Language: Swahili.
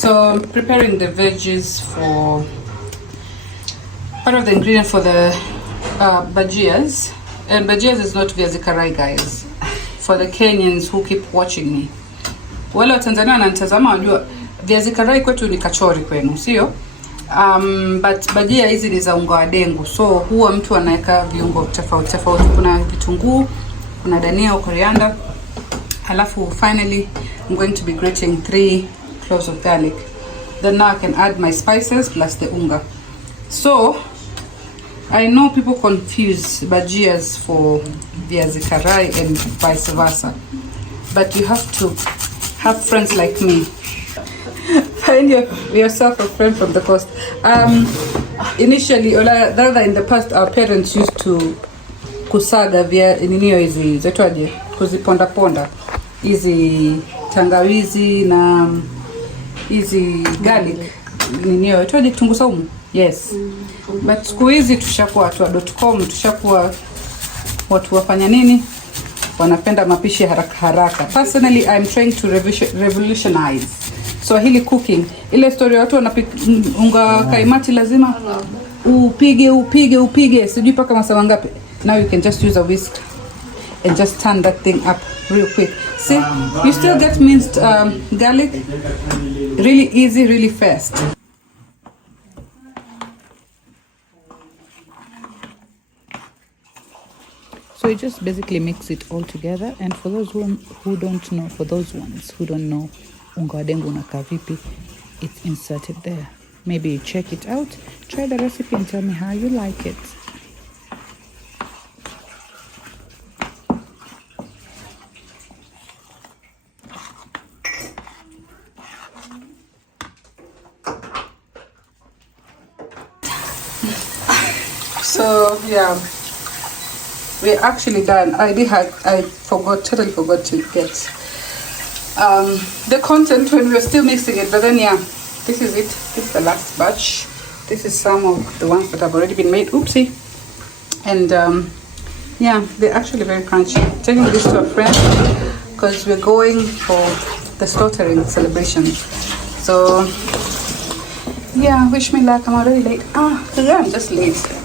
So I'm preparing the veggies for part of the ingredient for the bhajias. And bhajias is not viazi karai, guys. For the Kenyans who keep watching me. Wale wa Tanzania wananitazama wajua viazi karai kwetu ni kachori kwenu, sio? But bhajia hizi ni za unga wa dengu. So huwa mtu anaweka viungo tofauti tofauti. Kuna vitunguu, kuna dania au coriander. Halafu finally I'm going to be grating 3 cloves of garlic. Then now I can add my spices plus the unga. So I know people confuse bhajias for viazi karai and vice versa. But you have to have friends like me. Find yourself a friend from the coast. Initially, or rather in the past, our parents used to kusaga ninio hizi zetwaje kuziponda ponda hizi tangawizi na hizi garlic ninio zetwaje kitunguu saumu. Yes. But siku hizi tushakuwa watu.com, tushakuwa watu wafanya nini? Wanapenda mapishi haraka haraka. Personally, I'm trying to revolutionize Swahili cooking. Ile story watu wanapika unga kaimati lazima upige sijui paka masaa ngapi. Now you can just use a whisk and just turn that thing up real quick. See, you still get minced garlic. Really easy, really fast. So you just basically mix it all together, and for those who don't know, unga wa dengu unakaa vipi, it's inserted there. Maybe you check it out, try the recipe and tell me how you like it. So yeah, we're actually done. I totally forgot to get the content when we were still mixing it, but then yeah, this is it. This is the last batch. This is some of the ones that have already been made. Oopsie. And yeah, they're actually very crunchy. Taking this to a friend because we're going for the slaughtering celebration. So yeah, wish me luck. I'm already late. Yeah, I'm just late.